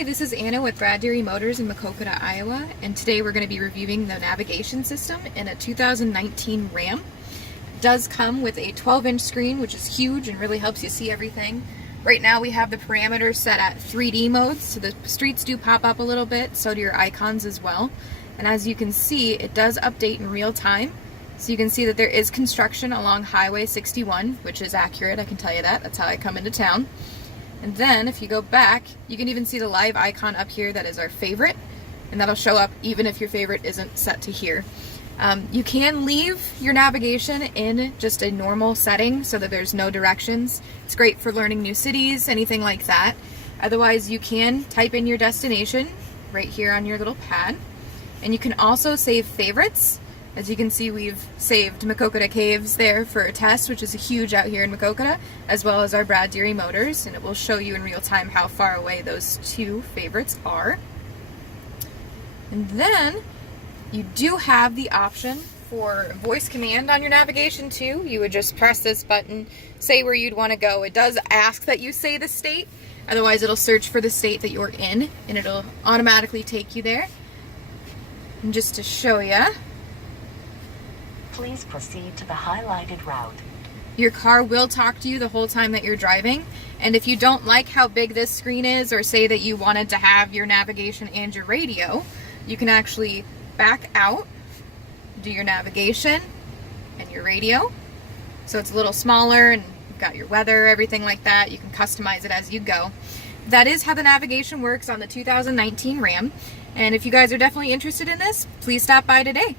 Hi, this is Anna with Deery Motors in Maquoketa, Iowa, and today we're going to be reviewing the navigation system in a 2019 Ram. It does come with a 12-inch screen, which is huge and really helps you see everything. Right now we have the parameters set at 3D modes, so the streets do pop up a little bit, so do your icons as well. And as you can see, it does update in real time. So you can see that there is construction along Highway 61, which is accurate, I can tell you that. That's how I come into town. And then if you go back, you can even see the live icon up here that is our favorite, and that'll show up even if your favorite isn't set to here. You can leave your navigation in just a normal setting so that there's no directions. It's great for learning new cities, anything like that. Otherwise, you can type in your destination right here on your little pad. And you can also save favorites. As you can see, we've saved Maquoketa Caves there for a test, which is huge out here in Maquoketa, as well as our Deery Motors, and it will show you in real time how far away those two favorites are. And then you do have the option for voice command on your navigation too. You would just press this button, say where you'd want to go. It does ask that you say the state, otherwise it'll search for the state that you're in, and it'll automatically take you there. And just to show you, please proceed to the highlighted route. Your car will talk to you the whole time that you're driving, and if you don't like how big this screen is, or say that you wanted to have your navigation and your radio, you can actually back out, do your navigation and your radio, so it's a little smaller, and you've got your weather, everything like that. You can customize it as you go. That is how the navigation works on the 2019 Ram, and if you guys are definitely interested in this, please stop by today.